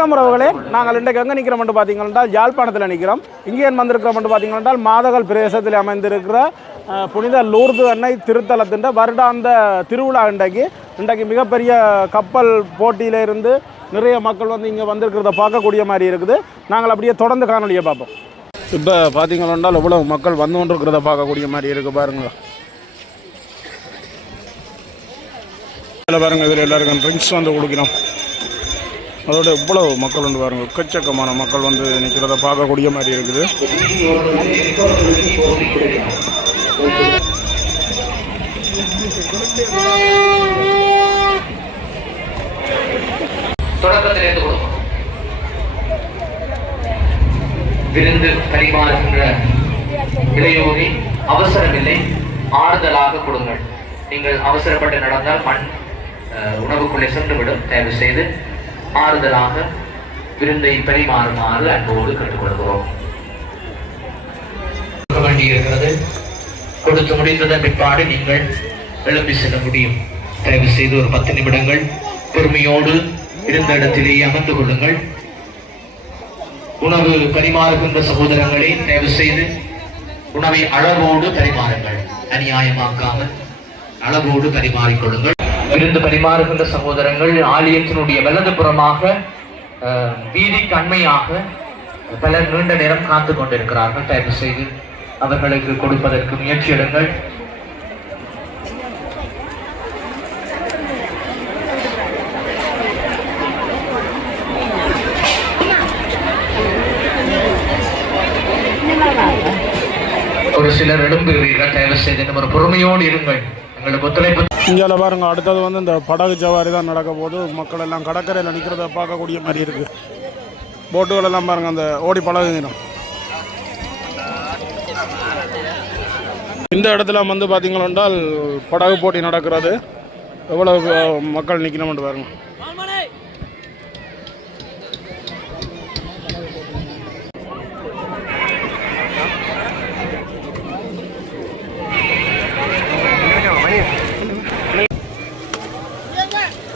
வணக்கம் உறவுகளே, நாங்கள் இன்றைக்கு எங்கே நிற்கிறோம் என்று பார்த்தீங்கன்னா யாழ்ப்பாணத்தில் நிற்கிறோம். இங்கே வந்திருக்கிறோம் என்று பார்த்தீங்கன்னா மாதகல் பிரதேசத்தில் அமைந்திருக்கிற புனித லூர்து அன்னை திருத்தலத்தின் வருடாந்த திருவிழா. இன்றைக்கு மிகப்பெரிய கப்பல் போட்டியிலிருந்து நிறைய மக்கள் வந்து இங்கே வந்திருக்கிறத பார்க்கக்கூடிய மாதிரி இருக்குது. நாங்கள் அப்படியே தொடர்ந்து காணொலியை பார்ப்போம். இப்போ பார்த்தீங்கன்னா எவ்வளோ மக்கள் வந்து கொண்டிருக்கிறத பார்க்கக்கூடிய மாதிரி இருக்குது பாருங்கள். இதில் பாருங்கள், இதில் எல்லாருக்கும் ட்ரிங்க்ஸ் வந்து கொடுக்கிறோம். அதோட இவ்வளவு மக்கள் வந்து பாருங்கள், எக்கச்சக்கமான மக்கள் வந்து நிற்கிறத பார்க்கக்கூடிய மாதிரி இருக்குது. விருந்து பரிமாறுகின்ற இளையோரை அவசரமில்லை, ஆறுதலாக கொடுங்கள். நீங்கள் அவசரப்பட்டு நடந்தால் மண் உணவுக்குள்ளே சென்றுவிடும். தயவு செய்து ஆறுதலாக விருந்தை பரிமாறுமாறு அன்போடு கேட்டுக்கொள்கிறோம். வேண்டியிருக்கிறது. கொடுத்து முடிந்ததன் பிற்பாடு நீங்கள் எழுப்பி செல்ல முடியும். தயவு செய்து ஒரு 10 நிமிடங்கள் பொறுமையோடு இருந்த இடத்திலேயே அமர்ந்து கொள்ளுங்கள். உணவு பரிமாறுகின்ற சகோதரங்களை தயவு செய்து உணவை அளவோடு பரிமாறுங்கள். அநியாயமாக்காமல் அளவோடு பரிமாறிக்கொள்ளுங்கள். விருந்து பரிமாறுகின்ற சகோதரங்கள் ஆலயத்தினுடைய வலது புறமாக வீதிக்கு அண்மையாக பலர் நீண்ட நேரம் காத்து கொண்டிருக்கிறார்கள். தயவு செய்து அவர்களுக்கு கொடுப்பதற்கு முயற்சி எடுங்கள். ஒரு சிலர் எழும்புகிறீர்கள். தயவு செய்து ஒரு பொறுமையோடு இருங்கள். எங்களுக்கு ஒத்துழைப்பு. இங்கே பாருங்க, அடுத்தது வந்து இந்த படகு சவாரி தான் நடக்க போது. மக்கள் எல்லாம் கடற்கரையில் நிற்கிறத பார்க்கக்கூடிய மாதிரி இருக்குது. போட்டுகள் எல்லாம் பாருங்கள், அந்த ஓடி படகுங்கணும். இந்த இடத்துல வந்து பார்த்தீங்கன்னா படகு போட்டி நடக்கிறது. எவ்வளோ மக்கள் நிற்கணும்னு பாருங்க.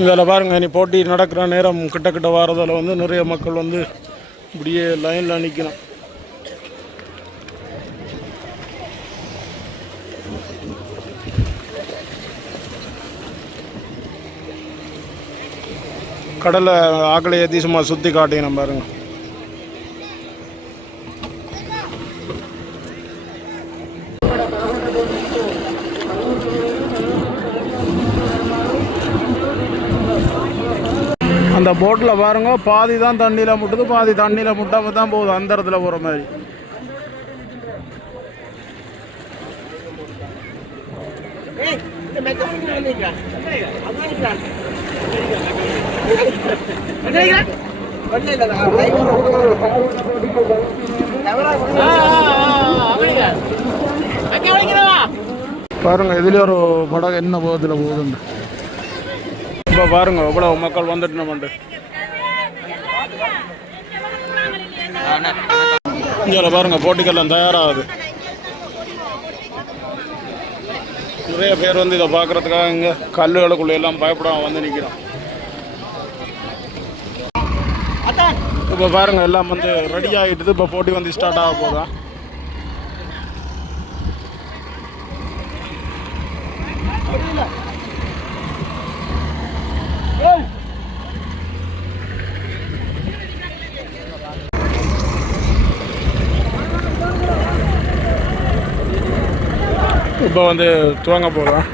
இதில் பாருங்கள், நீ போட்டி நடக்கிற நேரம் கிட்ட வாரதில் வந்து நிறைய மக்கள் வந்து இப்படியே லைனில் நிற்கணும். கடலை ஆக்களை ஏற்றி சும்மா சுற்றி காட்டினோம் பாருங்கள். அந்த போட்டில் பாருங்க, பாதி தான் தண்ணியில் முட்டுது, பாதி தண்ணியில் முட்டாமல் தான் போகுது. அந்த இடத்துல போகிற மாதிரி. பாருங்க, இதுல ஒரு படம் என்ன போகுதுல போகுதுன்னு. இப்போ பாருங்க எவ்வளோ மக்கள் வந்துட்டு நம்ம இங்கே பாருங்க, போட்டிக்கெல்லாம் தயாராகுது. நிறைய பேர் வந்து இதை பார்க்குறதுக்காக இங்கே கல்லுகளுக்குள்ள எல்லாம் பயப்படாம வந்து நிற்கிறோம். இப்போ பாருங்க, எல்லாம் வந்து ரெடி ஆகிட்டுது. இப்போ போட்டி வந்து ஸ்டார்ட் ஆக போதா. இப்போ வந்து துவங்க போகிறோம்.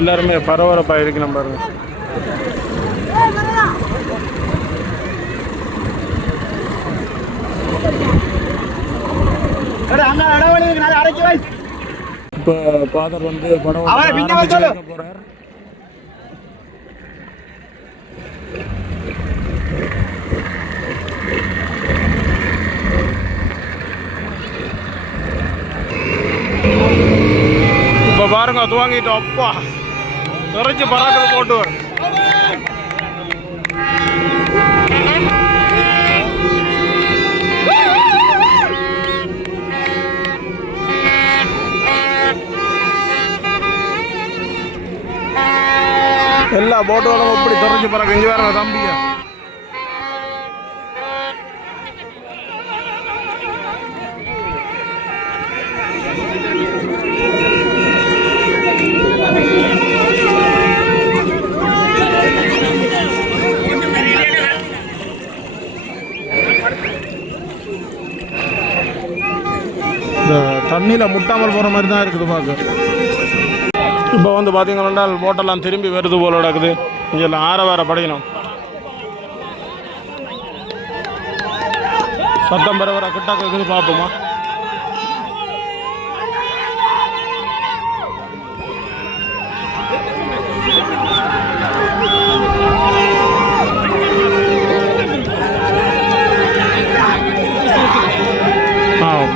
எல்லாருமே பரபரப்பாக இருக்கணும் பாருங்க. இப்போ ஃபாதர் வந்து படம் போகிறார். இப்போ பாருங்க, துவங்கிட்டோம். அப்பா நிறைஞ்சு பராக்கிற போட்டு வரும். எல்லா போட்டுகளும் இப்படி தொடர்ச்சி பிறகு இங்கே வேற தம்பிய இந்த தண்ணியில் முட்டாமல் போகிற மாதிரி தான் இருக்குது பார்க்க. இப்போ வந்து பார்த்தீங்கன்னா போட்டெல்லாம் திரும்பி வருது போல நடக்குது. இங்கே எல்லாம் ஆற வேற படையணும். சத்தம் பெற வர கிட்ட கேட்குது பார்ப்போமா.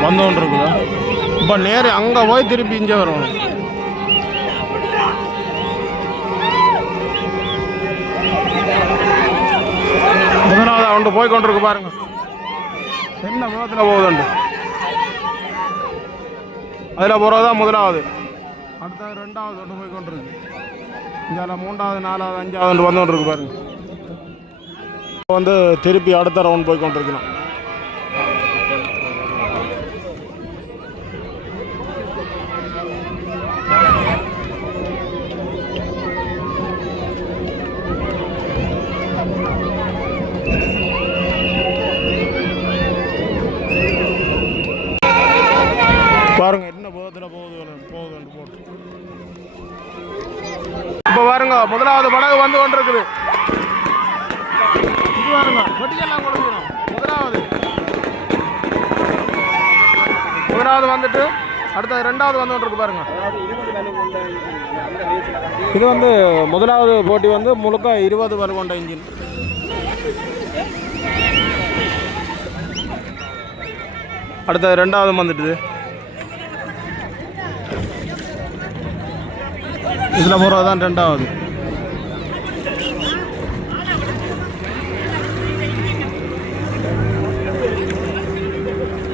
வந்து இருக்குதா இப்போ நேரம் அங்கே போய் திருப்பி இங்கே வரும். முதலாவது அவன்ட்டு போய் கொண்டிருக்கு பாருங்க. என்ன விதத்தில் போகுதுண்டு அதில் போகிறதான் முதலாவது. அடுத்தது ரெண்டாவது ஒன்று போய் கொண்டிருக்கு. இங்கே மூன்றாவது நாலாவது அஞ்சாவது வந்து கொண்டிருக்கு பாருங்க. வந்து திருப்பி அடுத்த ரவுண்ட் போய் கொண்டிருக்கணும். பாருங்க என்ன போதில் போகுது போட்டு. இப்போ பாருங்க முதலாவது படகு வந்து கொண்டிருக்குது. இது பாருங்க வெட்டியெல்லாம் கொடுக்கணும். முதலாவது வந்துட்டு அடுத்த ரெண்டாவது வந்து கொண்டிருக்கு பாருங்க. இது வந்து முதலாவது போட்டி வந்து முழுக்க 20 பேர் கொண்ட இன்ஜின். அடுத்த ரெண்டாவது வந்துட்டுது. இதில் போகிறது தான் ரெண்டாவது.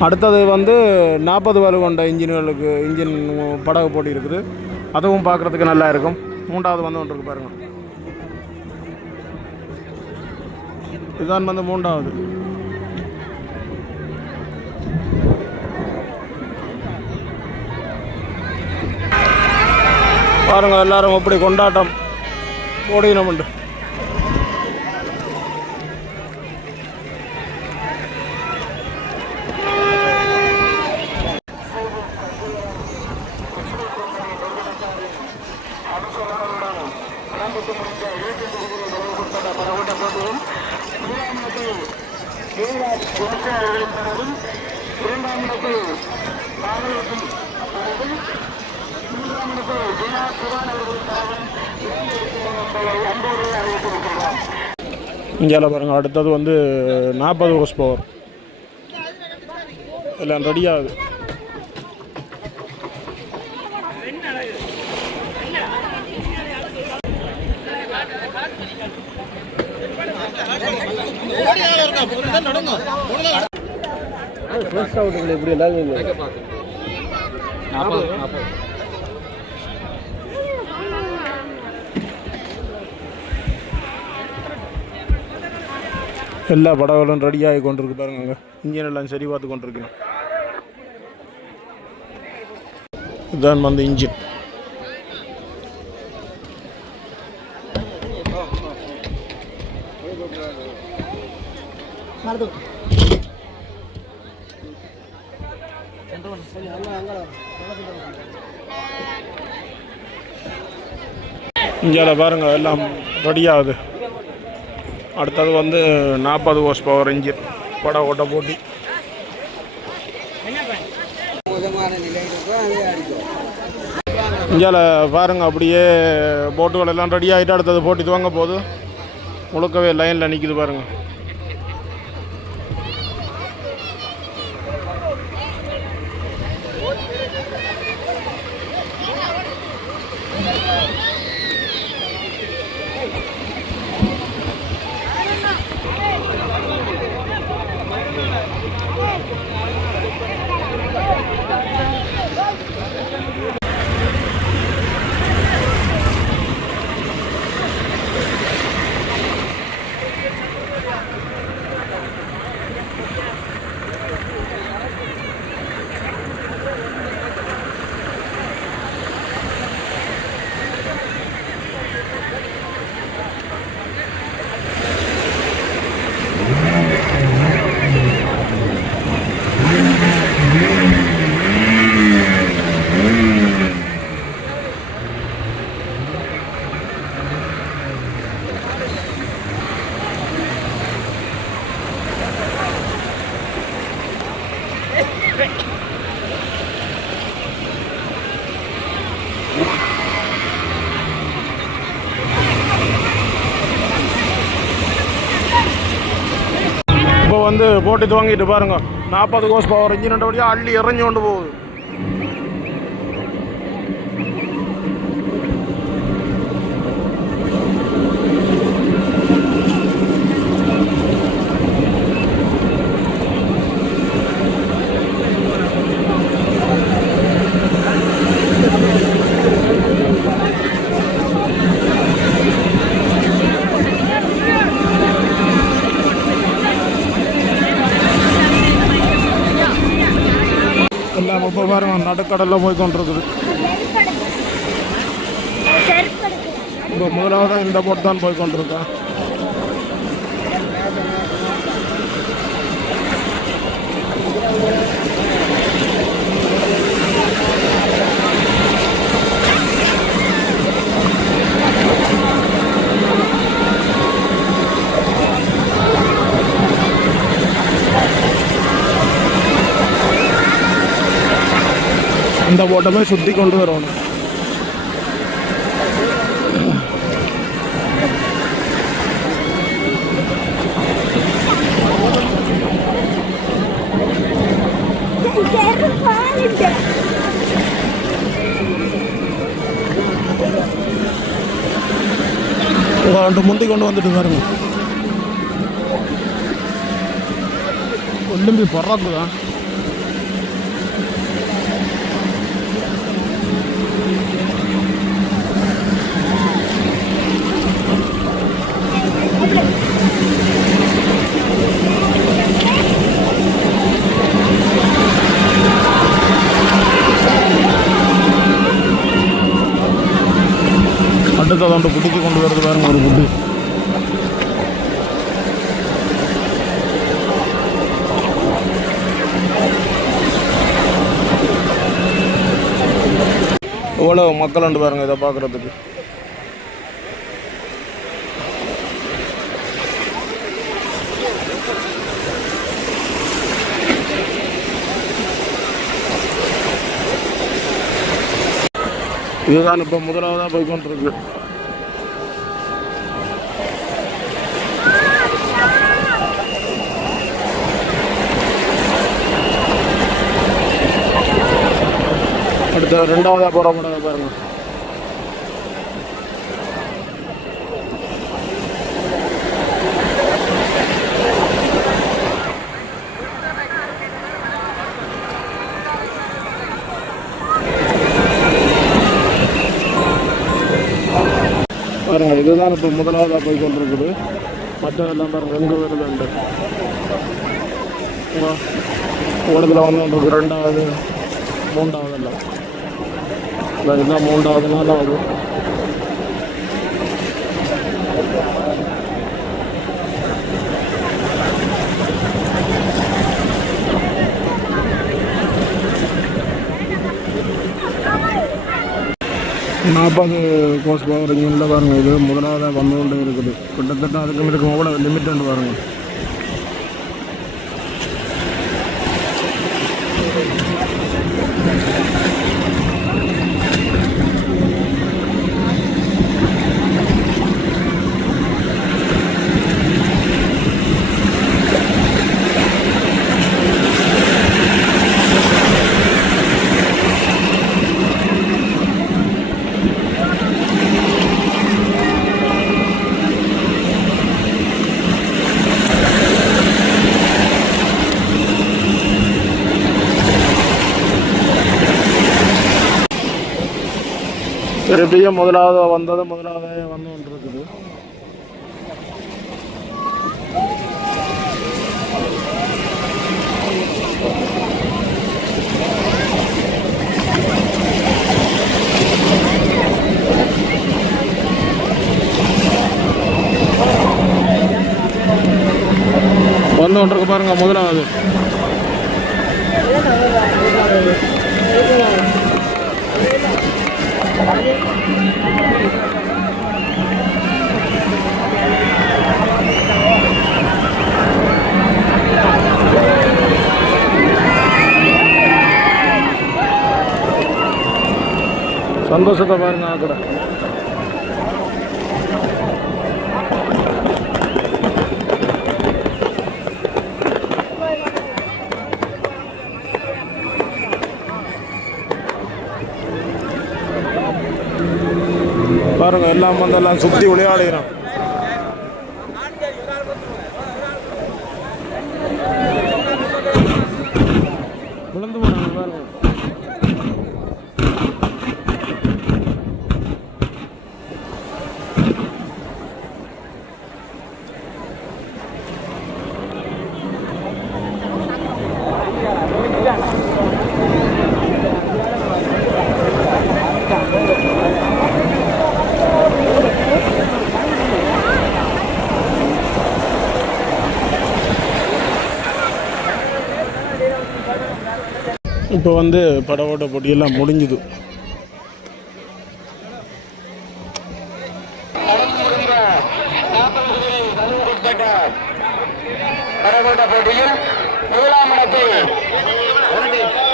அடுத்தது வந்து 40 பேர் கொண்ட இன்ஜின் படகு போட்டி இருக்குது. அதுவும் பார்க்குறதுக்கு நல்லா இருக்கும். மூன்றாவது வந்து ஒன்று இருக்கு பாருங்க. இதுதான் வந்து மூன்றாவது. பாருங்க எல்லாரும் அப்படி கொண்டாட்டம் ஓடினோம். இங்கே பாருங்க அடுத்தது வந்து 40 ஹோர்ஸ் பவர் எல்லாம் ரெடியாகுது. இப்படி எல்லா படங்களும் ரெடியாகி கொண்டிருக்கு பாருங்க. அங்கே இன்ஜின் எல்லாம் சரி பார்த்து கொண்டிருக்கணும். இதுதான் வந்து இன்ஜின். இங்கே பாருங்க எல்லாம் ரெடியாகுது. அடுத்தது வந்து 40 ஹோர்ஸ் பவர் இன்ஜின் பட ஓட்ட போட்டி. இங்கே பாருங்க அப்படியே போட்டுகள் எல்லாம் ரெடி ஆகிட்டு அடுத்தது போட்டி துவங்க போகுது. முழுக்கவே லைனில் நிற்கிது பாருங்க. இப்போ வந்து போட்டு துவங்கிட்டு பாருங்க 40 கோஸ் பவர் இன்ஜின் வழியாக அள்ளி இறங்கி கொண்டு போகுது. எல்லாம் இப்போ பாருங்க நடுக்கடலில் போய் கொண்டிருக்குது. இப்போ முதலாவது இந்த போட்டு தான் போய் கொண்டிருக்கேன். இந்த போட்டை போய் சுற்றி கொண்டு வரணும். முந்தி கொண்டு வந்துட்டு பாருங்க. ஒல்லும்பி பறக்குதான். அடுத்தது அந்த குட்டிக்கு கொண்டு வரது பாருங்க ஒரு குட்டி. எவ்வளோ மக்கள் உண்டு பாருங்க இதை பார்க்குறதுக்கு. இதுதான் இப்போ முதலாவதாக போய் கொண்டிருக்கு. அடுத்த ரெண்டாவதாக போகிற படம் பாருங்க. பாருங்க இதுதான் இப்போ முதலாவதாக போய் கொண்டிருக்குது. மற்றதெல்லாம் பாருங்க எங்கே வருதுண்டு ஓடத்தில் வந்து ரெண்டாவது மூன்றாவது எல்லாம் இதுதான் மூன்றாவது நாளாவது. நாற்பது கோர்ஸ் பவர் இன்ஜினில் பாருங்கள். இது முதலாவதாக வந்து கொண்டு இருக்குது. கிட்டத்தட்ட அதுக்கு இருக்கும் எவ்வளோ லிமிட் உண்டு பாருங்கள். திருப்பியும் முதலாவது வந்தது முதலாவது வந்து கொண்டிருக்குது. வந்து கொண்டிருக்கு பாருங்க முதலாவது. சந்தோஷத்தை பாருங்க கூட. பாருங்க எல்லாம் வந்தெல்லாம் சுற்றி விளையாடுகிறோம். விழுந்து போனாங்க பாருங்க. இப்போ வந்து படவோட்ட போட்டியெல்லாம் முடிஞ்சுது. படவோட்ட போட்டியில் முதலாம் இடத்தை முதலாம் இடத்தை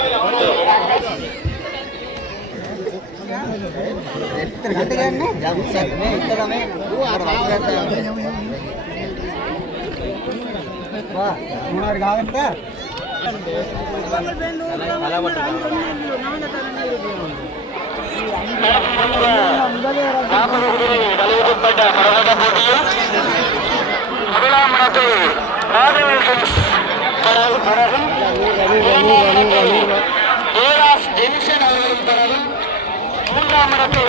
ஜென்சன் அவர்களும் பெறவும், மூன்றாம் இடத்தை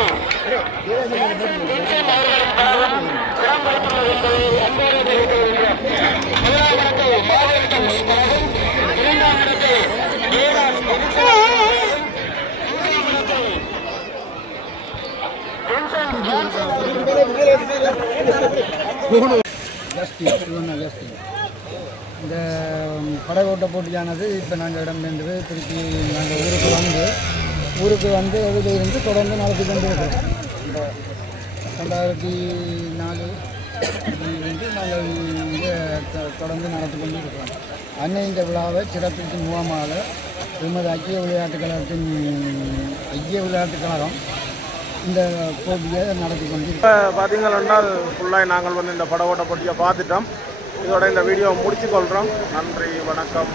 ஜென்சன் அவர்களும் பெறவும் இடம் பிடித்துள்ளது என்பதை அன்போடு தெரிவித்துக் கொள்கிறோம். முதலாம் இடத்தை மாவட்டம் பெறவும், இரண்டாம் இடத்தை ஏராஸ் ஜென்சன் அவர்களும், மூன்றாம் இடத்தை இந்த படகோட்ட போட்டியானது இப்போ நாங்கள் இடம்பெயர்ந்து திருப்பி நாங்கள் ஊருக்கு வந்து இதிலிருந்து தொடர்ந்து நடத்தி கொண்டு இருக்கிறோம். இந்த 2004 இருந்து நாங்கள் இங்கே தொடர்ந்து நடத்தி கொண்டு இருக்கிறோம். அன்னை இந்த விழாவை சிறப்பிக்கும் முகமாக எமது ஐக்கிய விளையாட்டுக் கழகம் இந்த போட்டியை நடத்தி கொண்டு பார்த்தீங்கன்னா ஃபுல்லாக நாங்கள் வந்து இந்த படவோட்ட போட்டியை பார்த்துட்டோம். இதோட இந்த வீடியோவை முடிச்சுக்கொள்கிறோம். நன்றி, வணக்கம்.